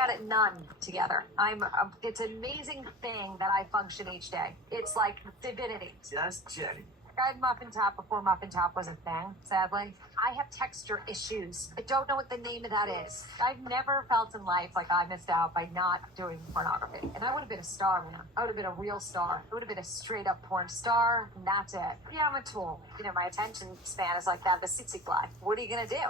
got it none together. It's an amazing thing that I function each day. It's like divinity. Just Jenny. I had Muffin Top before Muffin Top was a thing, sadly. I have texture issues. I don't know what the name of that is. I've never felt in life like I missed out by not doing pornography. And I would have been a star, man. I would have been a real star. I would have been a straight up porn star, and that's it. Yeah, I'm a tool. You know, my attention span is like that of a tsetse fly. What are you going to do?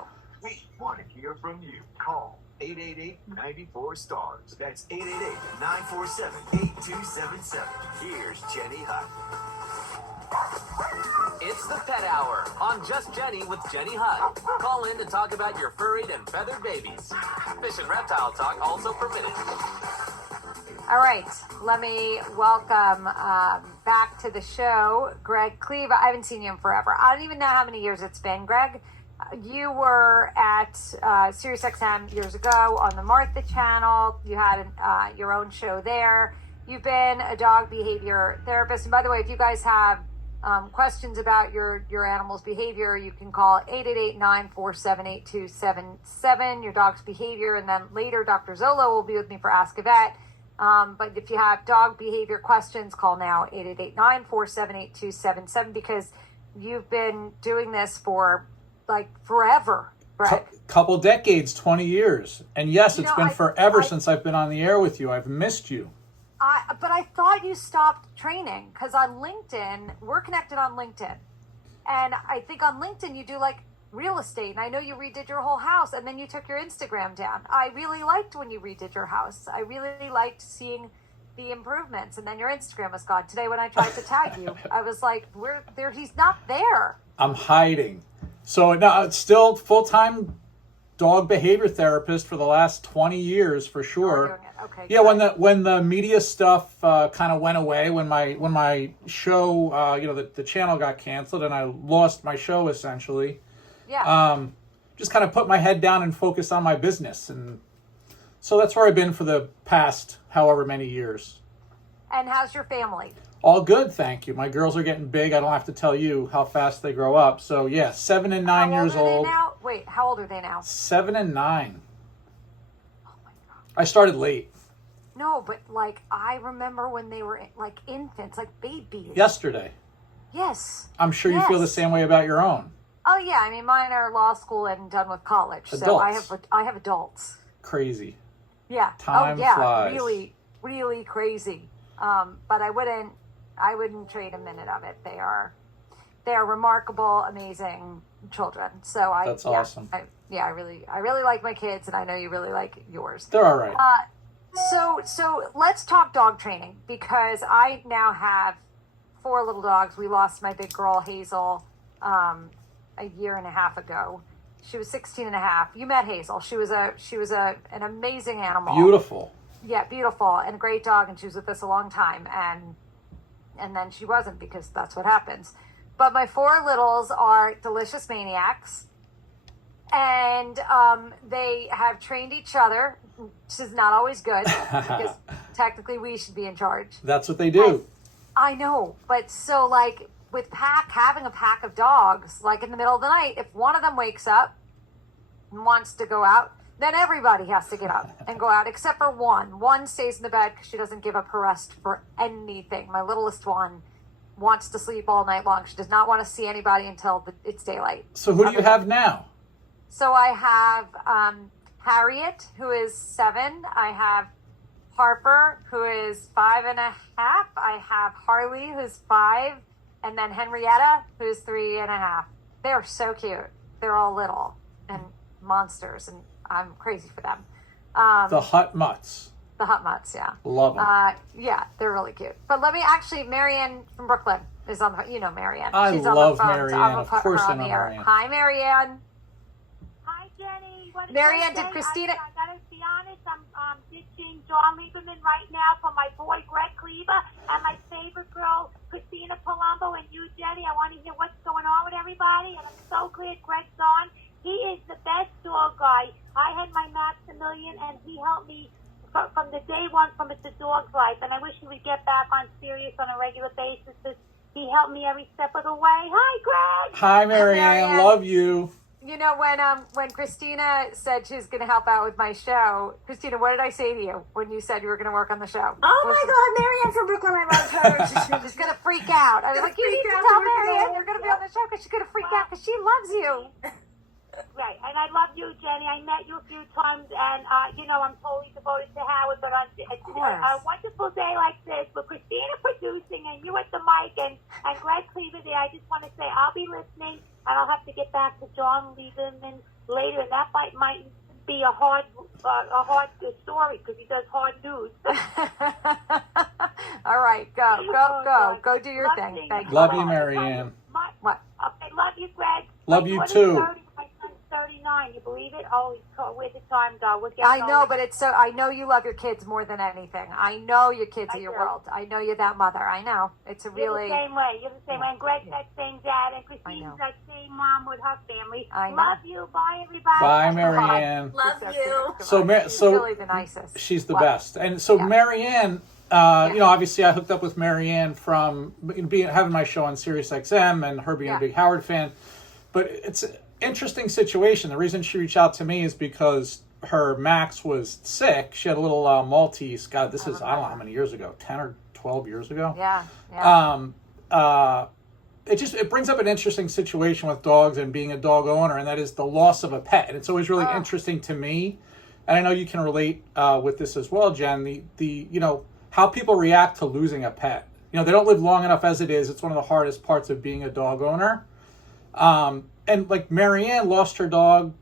We want to hear from you. Call 888-94-STARS. That's 888-947-8277. Here's Jenny Hutt. It's the Pet Hour on Just Jenny with Jenny Hutt. Call in to talk about your furried and feathered babies. Fish and reptile talk also permitted. All right, let me welcome back to the show, Greg Kleva. I haven't seen you in forever. I don't even know how many years it's been, Greg. You were at SiriusXM years ago on the Martha channel. You had your own show there. You've been a dog behavior therapist. And by the way, if you guys have questions about your animal's behavior, you can call 888-947-8277, your dog's behavior. And then later, Dr. Zolo will be with me for Ask a Vet. But if you have dog behavior questions, call now 888-947-8277 because you've been doing this for like forever, right? Couple decades, 20 years. And yes, it's been forever since I've been on the air with you. I've missed you. But I thought you stopped training because on LinkedIn, we're connected on LinkedIn. And I think on LinkedIn, you do like real estate. And I know you redid your whole house and then you took your Instagram down. I really liked when you redid your house. I really liked seeing the improvements. And then your Instagram was gone. Today, when I tried to tag you, I was like, "Where there? He's not there." I'm hiding. So now it's still full-time dog behavior therapist for the last 20 years for sure. Okay. Yeah, when the media stuff kind of went away, when my show, the channel got canceled and I lost my show essentially. Yeah. Just kind of put my head down and focus on my business, and so that's where I've been for the past however many years. And how's your family? All good, thank you. My girls are getting big. I don't have to tell you how fast they grow up. So yeah, 7 and 9 years old. Now? Wait, how old are they now? 7 and 9. Oh my God. I started late. No, but like I remember when they were like infants, like babies. Yesterday. Yes. I'm sure you feel the same way about your own. Oh yeah, I mean mine are law school and done with college, Adults. so I have adults. Crazy. Yeah. Time flies. Really, really crazy. But I wouldn't trade a minute of it. They are remarkable, amazing children. So that's awesome. I really like my kids, and I know you really like yours. They're all right. So let's talk dog training because I now have 4 little dogs. We lost my big girl Hazel a year and a half ago. She was 16 and a half. You met Hazel. She was an amazing animal. Beautiful. Yeah, beautiful and a great dog, and she was with us a long time, and then she wasn't because that's what happens. But my 4 littles are delicious maniacs, and they have trained each other, which is not always good because technically we should be in charge. That's what they do. I know, but so like with having a pack of dogs, like in the middle of the night, if one of them wakes up and wants to go out, then everybody has to get up and go out except for one. One stays in the bed because she doesn't give up her rest for anything. My littlest one wants to sleep all night long. She does not want to see anybody until it's daylight. So who do you have now? So I have Harriet, who is 7. I have Harper, who is 5 and a half. I have Harley, who's 5. And then Henrietta, who's 3 and a half. They're so cute. They're all little and monsters, and I'm crazy for them. The Hutt Mutts. The Hutt Mutts, yeah. Love them. Yeah, they're really cute. But let me Marianne from Brooklyn is on the, Marianne. She's love Marianne. Of course I know Marianne. Hi, Marianne. Hi, Jenny. What Marianne, did Christina... I gotta be honest, I'm ditching Dawn Lieberman right now for my boy, Greg Kleva, and my favorite girl, Christina Palumbo, and you, Jenny. I want to hear what's going on with everybody, and I'm so glad Greg's on. He is the best dog guy. I had my Maximilian, and he helped me from the day one from It's a Dog's Life, and I wish he would get back on Sirius on a regular basis. He helped me every step of the way. Hi, Greg. Hi, Marianne. Love you. You know, when Christina said she was going to help out with my show, Christina, what did I say to you when you said you were going to work on the show? Oh my God, Marianne from Brooklyn, I love her. She's going to freak out. I was like, you need to tell Marianne you're going to be on the show because she's going to freak out because she loves you. Right, and I love you, Jenny. I met you a few times, and you know I'm totally devoted to Howard. But on a wonderful day like this, with Christina producing and you at the mic and Greg Kleva there, I just want to say I'll be listening, and I'll have to get back to John Lieberman later, and that might be a hard story because he does hard news. All right, go do your thing. Thank you. Love you, Marianne. What? Okay, love you, Greg. Love you too. 39, you believe it? Oh, where's the time go? I know, but it's so. I know you love your kids more than anything. I know your kids are your world. I know you're that mother. I know it's a really. You're the same way. You're the same way. And Greg's that same dad, and Christine's that same mom with her family. I know. Love you. Bye, everybody. Bye, Marianne. Love you. She's really the nicest. She's the best. And so Marianne, you know, obviously I hooked up with Marianne from having my show on SiriusXM and her being a big Howard fan. But it's an interesting situation. The reason she reached out to me is because her Max was sick. She had a little Maltese. God, this is, I don't know how many years ago, 10 or 12 years ago. It brings up an interesting situation with dogs and being a dog owner, and that is the loss of a pet. And it's always really interesting to me. And I know you can relate with this as well, Jen, the you know, how people react to losing a pet. You know, they don't live long enough as it is. It's one of the hardest parts of being a dog owner. And like Marianne lost her dog,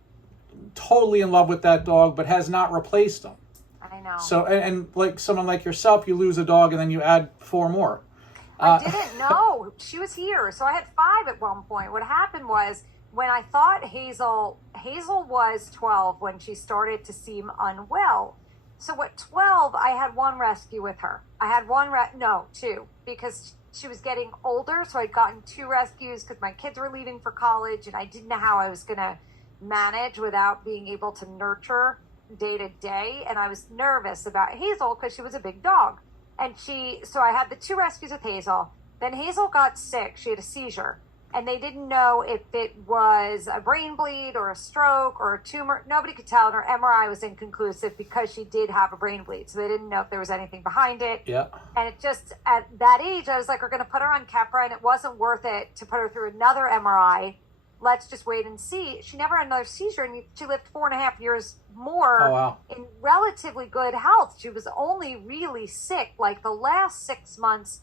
totally in love with that dog, but has not replaced him. I know. So, and like someone like yourself, you lose a dog and then you add 4 more. I didn't know she was here. So I had 5 at one point. What happened was when I thought Hazel was 12 when she started to seem unwell. So at 12, I had 1 rescue with her. I had 2, because she was getting older. So I'd gotten 2 rescues because my kids were leaving for college and I didn't know how I was going to manage without being able to nurture day to day. And I was nervous about Hazel because she was a big dog. And so I had the 2 rescues with Hazel. Then Hazel got sick. She had a seizure. And they didn't know if it was a brain bleed or a stroke or a tumor. Nobody could tell. And her MRI was inconclusive because she did have a brain bleed. So they didn't know if there was anything behind it. Yeah. And it just, at that age, I was like, we're going to put her on Keppra, and it wasn't worth it to put her through another MRI. Let's just wait and see. She never had another seizure, and she lived 4.5 years more in relatively good health. She was only really sick. Like the last 6 months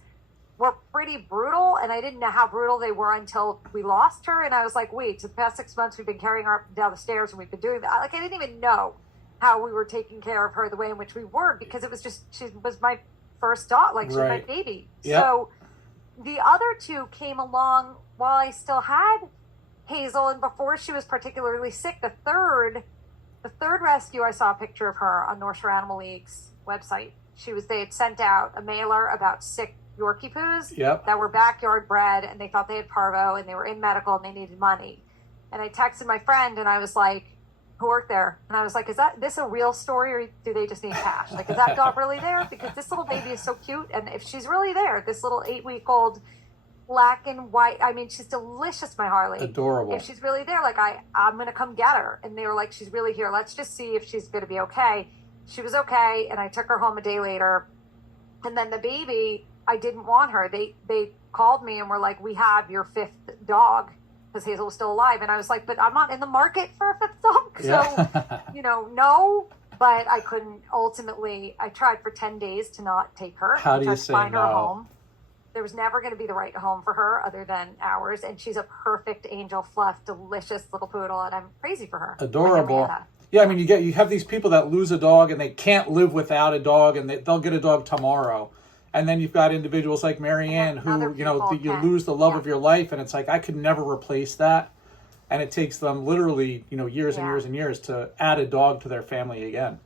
were pretty brutal, and I didn't know how brutal they were until we lost her. And I was like, wait, so the past 6 months we've been carrying her up and down the stairs, and we've been doing that. Like, I didn't even know how we were taking care of her the way in which we were, because it was just, she was my first dog, like she was my baby. Yep. So the other 2 came along while I still had Hazel, and before she was particularly sick. The third rescue, I saw a picture of her on North Shore Animal League's website. They had sent out a mailer about sick Yorkie poos that were backyard bred, and they thought they had parvo, and they were in medical, and they needed money. And I texted my friend, and I was like, who worked there? And I was like, is this a real story, or do they just need cash? Like, is that dog really there? Because this little baby is so cute, and if she's really there, this little 8-week-old black and white, I mean, she's delicious, my Harley. Adorable. If she's really there, like, I'm going to come get her. And they were like, she's really here. Let's just see if she's going to be okay. She was okay, and I took her home a day later. And then the baby, I didn't want her. They called me and were like, we have your 5th dog, because Hazel was still alive. And I was like, but I'm not in the market for a 5th dog. So, you know, no. But I couldn't. Ultimately, I tried for 10 days to not take her. How do you say find no? Her home. There was never going to be the right home for her other than ours. And she's a perfect angel fluff, delicious little poodle. And I'm crazy for her. Adorable. Yeah, I mean, you have these people that lose a dog and they can't live without a dog, and they'll get a dog tomorrow. And then you've got individuals like Marianne who, you know, you lose the love of your life, and it's like, I could never replace that. And it takes them literally, you know, years and years and years to add a dog to their family again.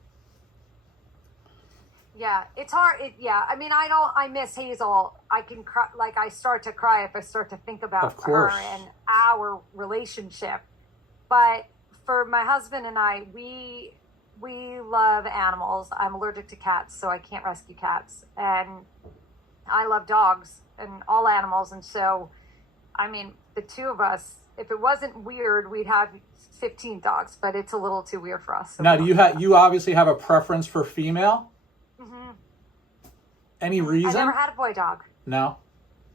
Yeah, it's hard. I mean, I miss Hazel. I can cry, like, I start to cry if I start to think about her and our relationship. But for my husband and I, we love animals. I'm allergic to cats, so I can't rescue cats. And I love dogs and all animals. And so, I mean, the 2 of us, if it wasn't weird, we'd have 15 dogs, but it's a little too weird for us. So Now, you obviously have a preference for female? Mm-hmm. Any reason? I never had a boy dog. No?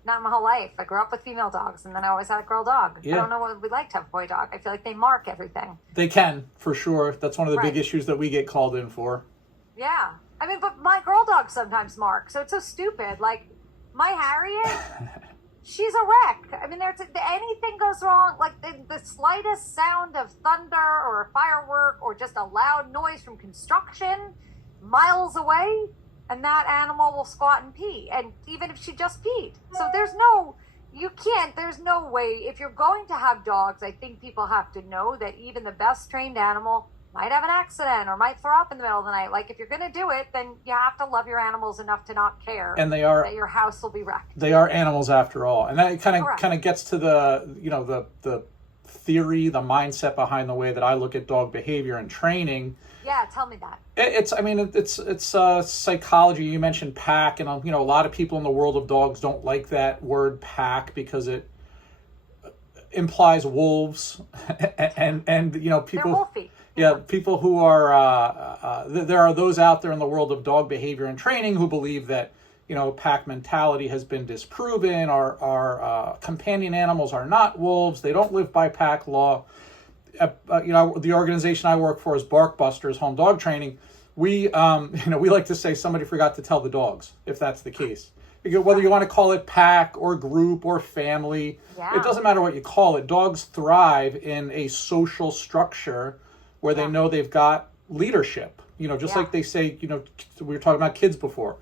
Not my whole life. I grew up with female dogs, and then I always had a girl dog. Yeah. I don't know what we'd like to have a boy dog. I feel like they mark everything. They can, for sure. That's one of the big Right. issues that we get called in for. Yeah. I mean, but my girl dogs sometimes mark, so it's so stupid. Like, my Harriet, she's a wreck. I mean, anything goes wrong, like the slightest sound of thunder or a firework or just a loud noise from construction miles away, and that animal will squat and pee. And even if she just peed. So there's no way. If you're going to have dogs, I think people have to know that even the best trained animal might have an accident or might throw up in the middle of the night. Like, if you're going to do it, then you have to love your animals enough to not care. And that your house will be wrecked. They are animals after all. And that kind Correct. of gets to the theory, the mindset behind the way that I look at dog behavior and training. Yeah, tell me that. It's psychology. You mentioned pack, and a lot of people in the world of dogs don't like that word pack because it implies wolves, and people. They're wolfy. Yeah, people who are there are those out there in the world of dog behavior and training who believe that pack mentality has been disproven. Our companion animals are not wolves. They don't live by pack law. The organization I work for is Barkbusters Home Dog Training. We we like to say somebody forgot to tell the dogs, if that's the case. Whether you want to call it pack or group or family, Yeah. it doesn't matter what you call it. Dogs thrive in a social structure where they know they've got leadership. Just like they say, we were talking about kids before.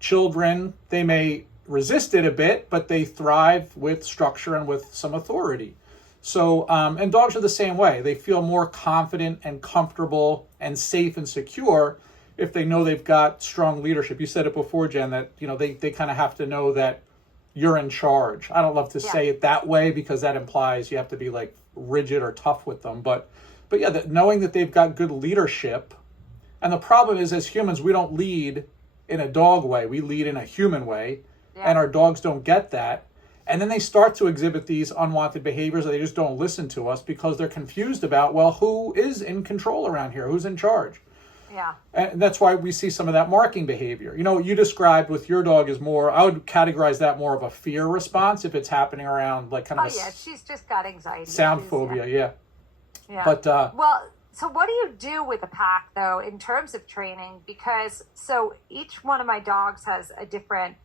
Children, they may resist it a bit, but they thrive with structure and with some authority. So, and dogs are the same way. They feel more confident and comfortable and safe and secure if they know they've got strong leadership. You said it before, Jen, that, they kind of have to know that you're in charge. I don't love to say it that way because that implies you have to be like rigid or tough with them. But yeah, knowing that they've got good leadership. And the problem is, as humans, we don't lead in a dog way. We lead in a human way. Yeah. And our dogs don't get that. And then they start to exhibit these unwanted behaviors, or they just don't listen to us because they're confused about, well, who is in control around here? Who's in charge? Yeah. And that's why we see some of that marking behavior. What you described with your dog is more, I would categorize that more of a fear response if it's happening around like kind of she's just got anxiety. Sound phobia, yeah. Yeah. But so what do you do with a pack though in terms of training? Because so each one of my dogs has a different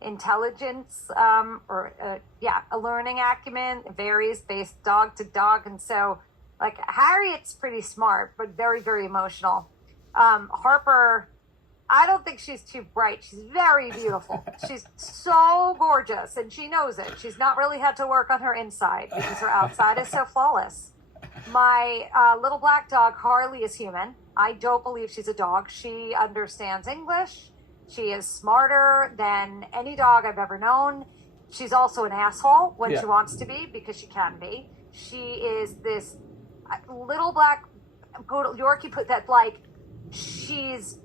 intelligence a learning acumen. It varies based dog to dog, and so like Harriet's pretty smart but very, very emotional. Harper, I don't think she's too bright. She's very beautiful. She's so gorgeous, and she knows it. She's not really had to work on her inside because her outside is so flawless. My little black dog, Harley, is human. I don't believe she's a dog. She understands English. She is smarter than any dog I've ever known. She's also an asshole when she wants to be, because she can be. She is this little black poodle Yorkie she's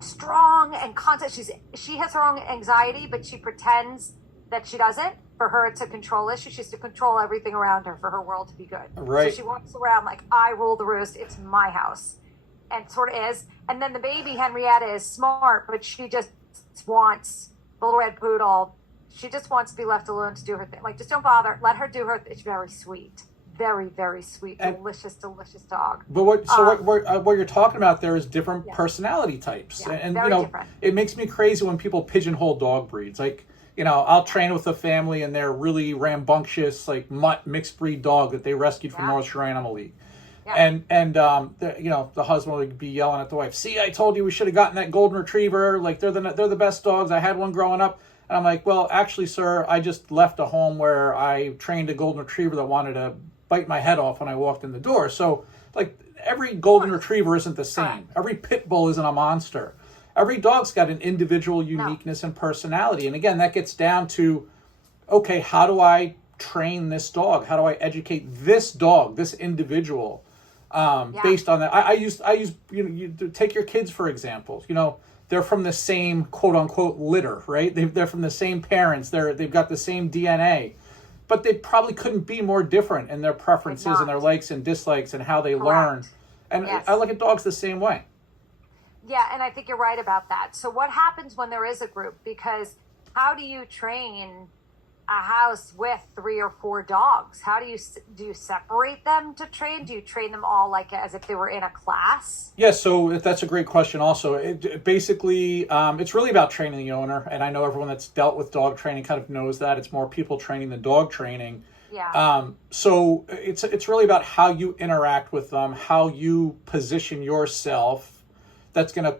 strong and constant. She has her own anxiety, but she pretends that she doesn't. For her, it's a control issue. She has to control everything around her for her world to be good. Right. So she walks around like, I rule the roost. It's my house. And sort of is. And then the baby Henrietta is smart, but she just wants, the little red poodle, she just wants to be left alone to do her thing. Like, just don't bother. Let her do her thing. It's very sweet. Very, very sweet. Delicious, delicious dog. But what you're talking about there is different personality types. Yeah, and very different. It makes me crazy when people pigeonhole dog breeds. Like, I'll train with a family and they're really rambunctious, like mutt mixed breed dog that they rescued from North Shore Animal League. Yeah. And the husband would be yelling at the wife, "See, I told you we should have gotten that golden retriever. Like they're the best dogs. I had one growing up." And I'm like, "Well, actually, sir, I just left a home where I trained a golden retriever that wanted to bite my head off when I walked in the door." So, like, every golden retriever isn't the same. Right. Every pit bull isn't a monster. Every dog's got an individual uniqueness and personality. And again, that gets down to, okay, how do I train this dog? How do I educate this dog, this individual, based on that? I use you take your kids, for example. They're from the same quote unquote litter, right? They're from the same parents. They've got the same DNA. but they probably couldn't be more different in their preferences and their likes and dislikes and how they learn. And Yes. I look at dogs the same way. Yeah, and I think you're right about that. So what happens when there is a group? Because how do you train a house with 3 or 4 dogs? How do you separate them to train? Do you train them all like as if they were in a class? Yeah, so that's a great question also. It basically, it's really about training the owner. And I know everyone that's dealt with dog training kind of knows that. It's more people training than dog training. Yeah. So it's really about how you interact with them, how you position yourself. That's going to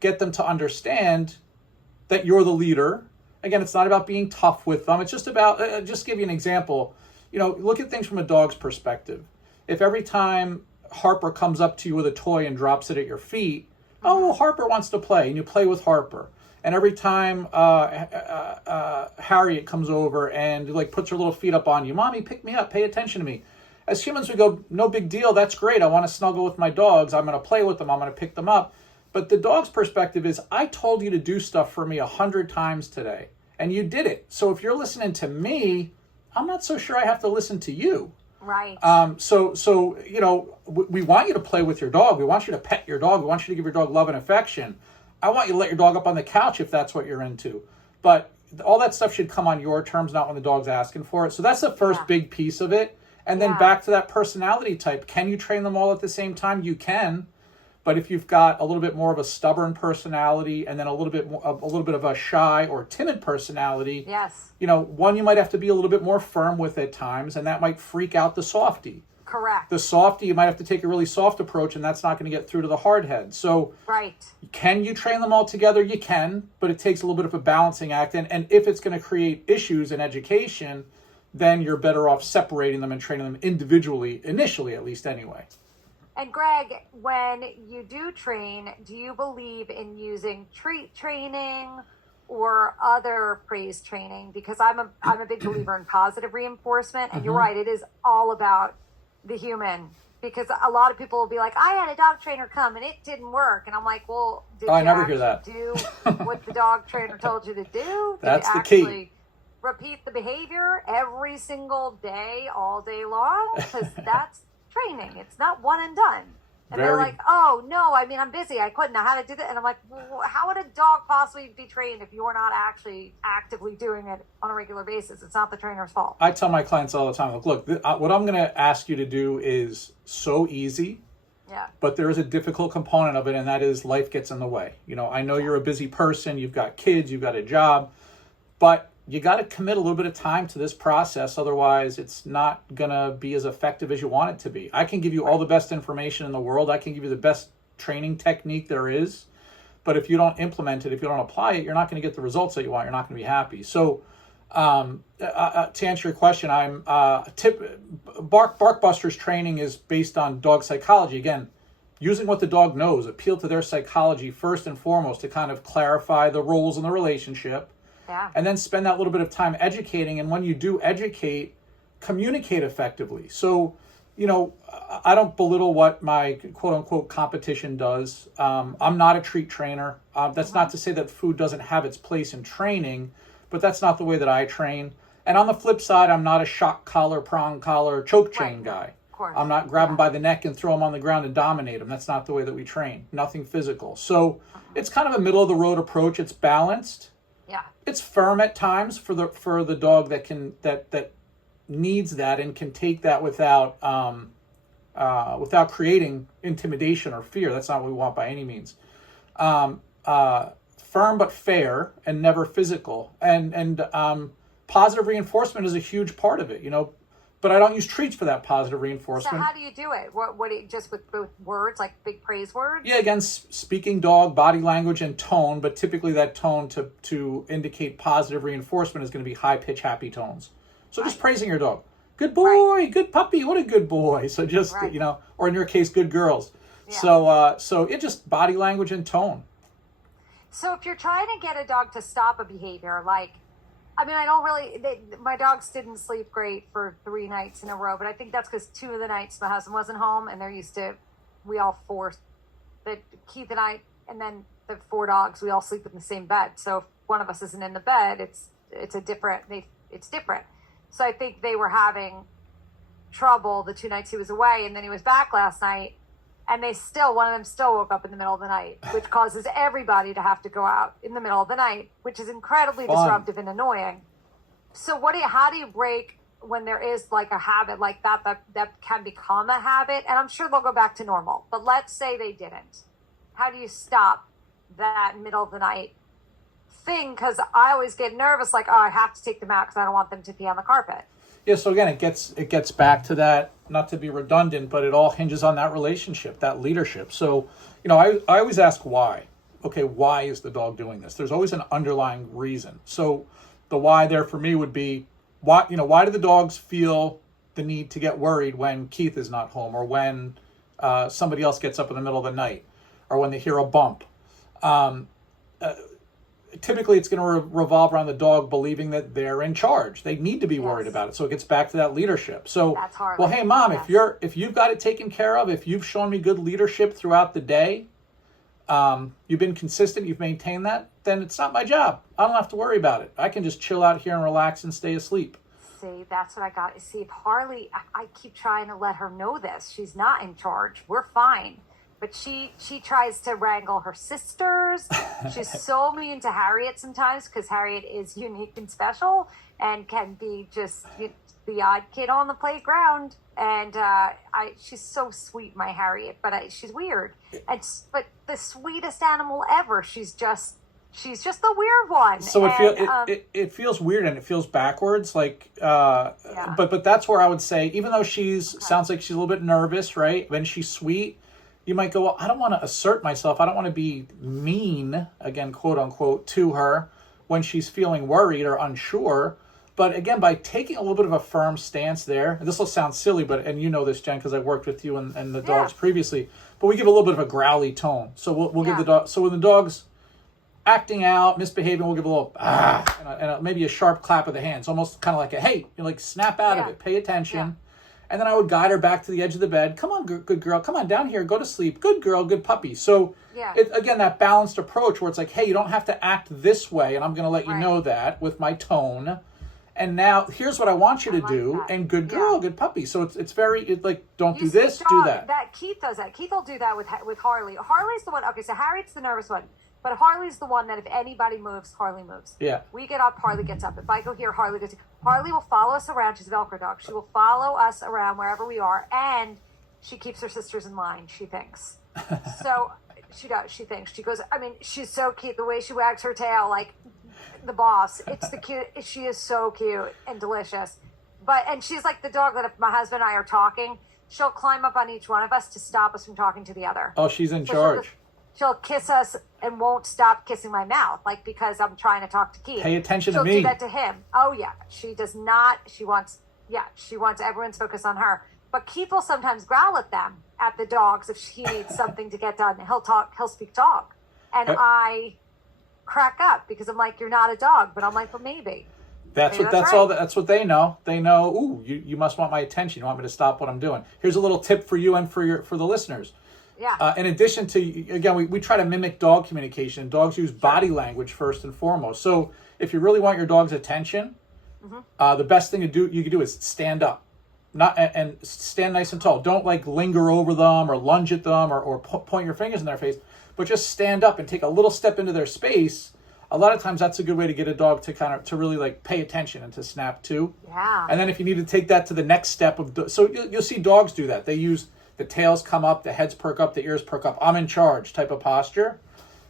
get them to understand that you're the leader. Again, it's not about being tough with them. It's just about, just give you an example. Look at things from a dog's perspective. If every time Harper comes up to you with a toy and drops it at your feet, oh, well, Harper wants to play, and you play with Harper. And every time Harriet comes over and like puts her little feet up on you, Mommy, pick me up, pay attention to me. As humans, we go, no big deal. That's great. I want to snuggle with my dogs. I'm going to play with them. I'm going to pick them up. But the dog's perspective is, I told you to do stuff for me 100 times today, and you did it. So if you're listening to me, I'm not so sure I have to listen to you. Right. So we want you to play with your dog. We want you to pet your dog. We want you to give your dog love and affection. I want you to let your dog up on the couch if that's what you're into. But all that stuff should come on your terms, not when the dog's asking for it. So that's the first big piece of it. And then back to that personality type. Can you train them all at the same time? You can. But if you've got a little bit more of a stubborn personality and then a little bit of a shy or timid personality, yes. One you might have to be a little bit more firm with at times, and that might freak out the softie. Correct. The softie, you might have to take a really soft approach, and that's not going to get through to the hard head. So right. Can you train them all together? You can, but it takes a little bit of a balancing act. And if it's going to create issues in education, then you're better off separating them and training them individually, initially at least anyway. And Greg, when you do train, do you believe in using treat training or other praise training? Because I'm a big believer in positive reinforcement, and you're right, it is all about the human. Because a lot of people will be like, I had a dog trainer come and it didn't work, and I'm like, well, did I you never actually hear that. do what the dog trainer told you to do? Did That's you the actually key. repeat the behavior every single day, all day long? Because that's training. It's not one and done. And they're like, oh, no, I mean, I'm busy. I couldn't know how to do that. And I'm like, well, how would a dog possibly be trained if you're not actually actively doing it on a regular basis? It's not the trainer's fault. I tell my clients all the time, look, what I'm going to ask you to do is so easy. Yeah. But there is a difficult component of it, and that is life gets in the way. I know you're a busy person. You've got kids. You've got a job. But you got to commit a little bit of time to this process. Otherwise, it's not going to be as effective as you want it to be. I can give you all the best information in the world. I can give you the best training technique there is. But if you don't implement it, if you don't apply it, you're not going to get the results that you want. You're not going to be happy. So to answer your question, Barkbusters training is based on dog psychology. Again, using what the dog knows, appeal to their psychology first and foremost to kind of clarify the roles in the relationship. Yeah. And then spend that little bit of time educating. And when you do educate, communicate effectively. So, I don't belittle what my quote unquote competition does. I'm not a treat trainer. That's not to say that food doesn't have its place in training, but that's not the way that I train. And on the flip side, I'm not a shock collar, prong collar, choke chain guy. Of course. I'm not grab them by the neck and throw them on the ground and dominate them. That's not the way that we train. Nothing physical. So it's kind of a middle of the road approach. It's balanced. Yeah. It's firm at times for the dog that needs that and can take that without creating intimidation or fear. That's not what we want by any means. Firm but fair and never physical. And positive reinforcement is a huge part of it. But I don't use treats for that positive reinforcement. So how do you do it? What just with words, like big praise words? Yeah, again, speaking dog, body language, and tone, but typically that tone to indicate positive reinforcement is going to be high-pitch, happy tones. So just praising your dog. Good boy, good puppy, what a good boy. So just, or in your case, good girls. Yeah. So it just body language and tone. So if you're trying to get a dog to stop a behavior, my dogs didn't sleep great for 3 nights in a row, but I think that's because 2 of the nights my husband wasn't home, and we all 4, Keith and I, and then the 4 dogs, we all sleep in the same bed. So if one of us isn't in the bed, it's different. So I think they were having trouble the 2 nights he was away, and then he was back last night, and one of them still woke up in the middle of the night, which causes everybody to have to go out in the middle of the night, which is incredibly disruptive and annoying. So how do you break when there is like a habit like that can become a habit? And I'm sure they'll go back to normal, but let's say they didn't. How do you stop that middle of the night thing? Because I always get nervous, like, oh, I have to take them out because I don't want them to pee on the carpet. Yeah, so again, it gets back to that, not to be redundant, but it all hinges on that relationship, that leadership. So, I always ask why. Okay, why is the dog doing this? There's always an underlying reason. So the why there for me would be, why do the dogs feel the need to get worried when Keith is not home, or when somebody else gets up in the middle of the night, or when they hear a bump? Typically it's going to revolve around the dog believing that they're in charge. They need to be worried about it. So it gets back to that leadership. So, that's hard. Well, hey mom, if you've got it taken care of, if you've shown me good leadership throughout the day, you've been consistent, you've maintained that, then it's not my job. I don't have to worry about it. I can just chill out here and relax and stay asleep. See, that's what I got. See, if Harley, I keep trying to let her know this. She's not in charge. We're fine. But she tries to wrangle her sisters. She's so mean to Harriet sometimes, because Harriet is unique and special and can be just the odd kid on the playground. And she's so sweet, my Harriet, but she's weird. But the sweetest animal ever. She's just the weird one. So it feels weird, and it feels backwards. Like, but that's where I would say, even though sounds like she's a little bit nervous, right? When she's sweet, you might go, well, I don't want to assert myself. I don't want to be mean, again, quote unquote, to her when she's feeling worried or unsure. But again, by taking a little bit of a firm stance there, and this will sound silly, and you know this, Jen, because I worked with you and the dogs previously, but we give a little bit of a growly tone. So we'll give the dog, so when the dog's acting out, misbehaving, we'll give a little, and maybe a sharp clap of the hands, almost kind of like a, hey, like snap out of it, pay attention. Yeah. And then I would guide her back to the edge of the bed. Come on, good girl. Come on down here. Go to sleep. Good girl, good puppy. So, again, that balanced approach where it's like, hey, you don't have to act this way, and I'm going to let you know that with my tone. And now, here's what I want you to do. That. And good girl, good puppy. So it's very, like, don't do this, do that. That Keith does that. Keith will do that with Harley. Harley's the one. Okay, so Harriet's the nervous one. But Harley's the one that if anybody moves, Harley moves. Yeah. We get up, Harley gets up. If I go here, Harley goes. Harley will follow us around. She's a Velcro dog. She will follow us around wherever we are, and she keeps her sisters in line, she thinks. So she does. She thinks. She goes, I mean, she's so cute. The way she wags her tail, like the boss. It's the cute. She is so cute and delicious. And she's like the dog that if my husband and I are talking, she'll climb up on each one of us to stop us from talking to the other. Oh, she's in charge. She'll kiss us and won't stop kissing my mouth, like because I'm trying to talk to Keith. Pay attention to me. She'll do that to him. Oh yeah, she does not. She wants everyone's focus on her. But Keith will sometimes growl at them, at the dogs, if he needs something to get done. He'll speak dog, and I crack up because I'm like, you're not a dog, but I'm like, well, maybe. That's what they know. They know. Ooh, you must want my attention. You want me to stop what I'm doing. Here's a little tip for you and for the listeners. Yeah. In addition to, again, we try to mimic dog communication. Dogs use body language first and foremost. So if you really want your dog's attention, the best thing you can do is stand up, and stand nice and tall. Don't like linger over them or lunge at them or point your fingers in their face, but just stand up and take a little step into their space. A lot of times that's a good way to get a dog to really like pay attention and to snap too. Yeah. And then if you need to take that to the next step so you'll see dogs do that. They use the tails come up, the heads perk up, the ears perk up. I'm in charge type of posture.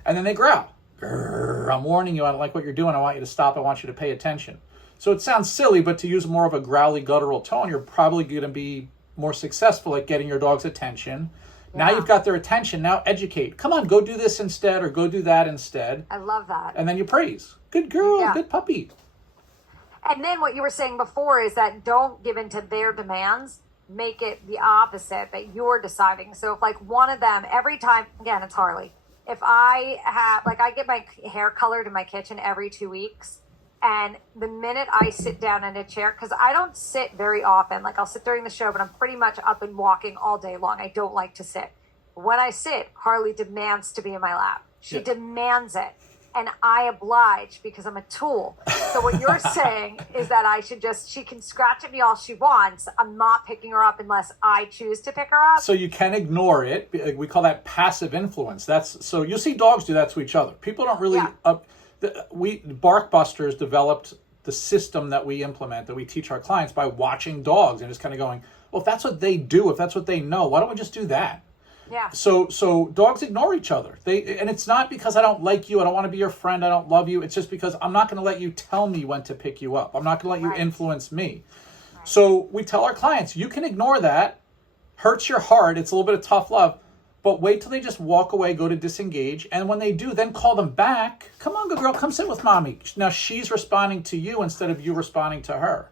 And then they growl. Grrr, I'm warning you, I don't like what you're doing. I want you to stop. I want you to pay attention. So it sounds silly, but to use more of a growly, guttural tone, you're probably going to be more successful at getting your dog's attention. Yeah. Now you've got their attention. Now educate. Come on, go do this instead or go do that instead. I love that. And then you praise. Good girl, good puppy. And then what you were saying before is that don't give in to their demands. Make it the opposite, that you're deciding. So if like one of them, every time, again, it's Harley. If I have, like I get my hair colored in my kitchen every 2 weeks. And the minute I sit down in a chair, because I don't sit very often, like I'll sit during the show, but I'm pretty much up and walking all day long. I don't like to sit. When I sit, Harley demands to be in my lap. She demands it. and I oblige because I'm a tool. So what you're saying is that I should she can scratch at me all she wants. I'm not picking her up unless I choose to pick her up. So you can ignore it. We call that passive influence. So you'll see dogs do that to each other. People don't really, Bark Busters developed the system that we implement, that we teach our clients by watching dogs and just kind of going, well, if that's what they do, if that's what they know, why don't we just do that? Yeah. So dogs ignore each other. And it's not because I don't like you, I don't want to be your friend, I don't love you. It's just because I'm not going to let you tell me when to pick you up. I'm not going to let you influence me. Right. So we tell our clients, you can ignore that. Hurts your heart. It's a little bit of tough love. But wait till they just walk away, go to disengage. And when they do, then call them back. Come on, good girl, come sit with mommy. Now she's responding to you instead of you responding to her.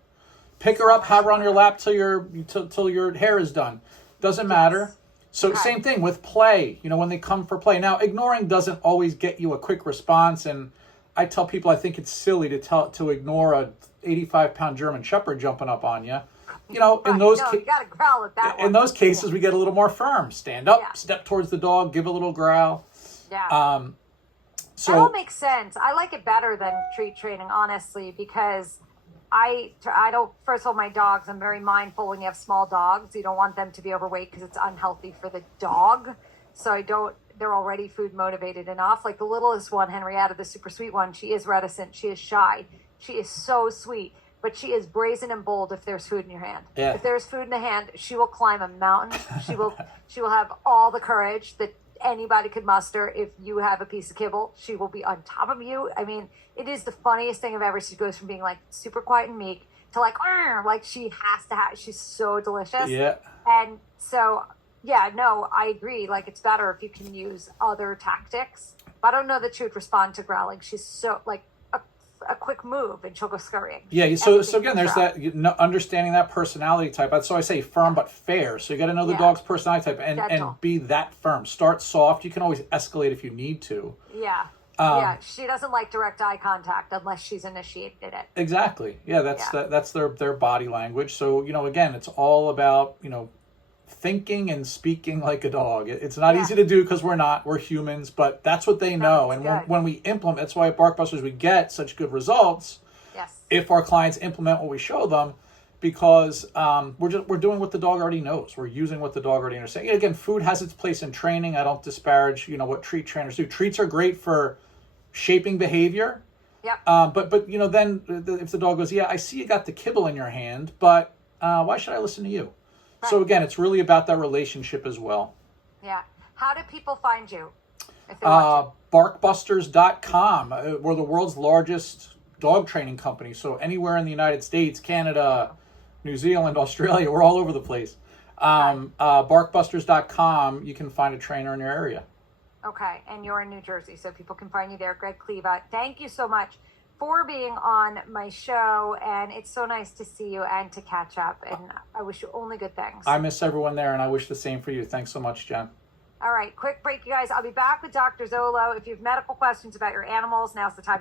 Pick her up, have her on your lap till your hair is done. Doesn't matter. So same thing with play, when they come for play. Now, ignoring doesn't always get you a quick response. And I tell people I think it's silly to ignore a 85-pound German Shepherd jumping up on you. In those you gotta growl at that one. In those cases, we get a little more firm. Stand up, step towards the dog, give a little growl. Yeah. So that all makes sense. I like it better than treat training, honestly, because I don't, first of all, my dogs, I'm very mindful when you have small dogs. You don't want them to be overweight because it's unhealthy for the dog. So they're already food motivated enough. Like the littlest one, Henrietta, the super sweet one, she is reticent. She is shy. She is so sweet. But she is brazen and bold if there's food in your hand. Yeah. If there's food in the hand, she will climb a mountain. She will have all the courage that anybody could muster. If you have a piece of kibble, she will be on top of you. I mean, it is the funniest thing I've ever seen. She goes from being like super quiet and meek to like she has to have. She's so delicious. Yeah. And so I agree. Like it's better if you can use other tactics. But I don't know that she would respond to growling. She's so like a quick move and she'll go scurrying. Yeah, so again, there's that understanding that personality type. So I say firm but fair. So you got to know the dog's personality type and be that firm. Start soft. You can always escalate if you need to. Yeah. She doesn't like direct eye contact unless she's initiated it. Exactly. Yeah, that's their body language. So, again, it's all about, thinking and speaking like a dog. It's not easy to do because we're humans, but that's what they know. And when we implement, that's why at Barkbusters we get such good results. Yes. If our clients implement what we show them, because we're doing what the dog already knows. We're using what the dog already understands. Again, food has its place in training. I don't disparage, what treat trainers do. Treats are great for shaping behavior. Yep. But then if the dog goes, I see you got the kibble in your hand, but why should I listen to you? Right. So again, it's really about that relationship as well. Yeah. How do people find you? If they want to? Barkbusters.com. We're the world's largest dog training company. So anywhere in the United States, Canada, New Zealand, Australia, we're all over the place. Barkbusters.com, you can find a trainer in your area. Okay, and you're in New Jersey, so people can find you there. Greg Kleva, thank you so much for being on my show, and it's so nice to see you and to catch up, and I wish you only good things. I miss everyone there, and I wish the same for you. Thanks so much, Jen. All right, quick break, you guys. I'll be back with Dr. Zolo. If you have medical questions about your animals, now's the time.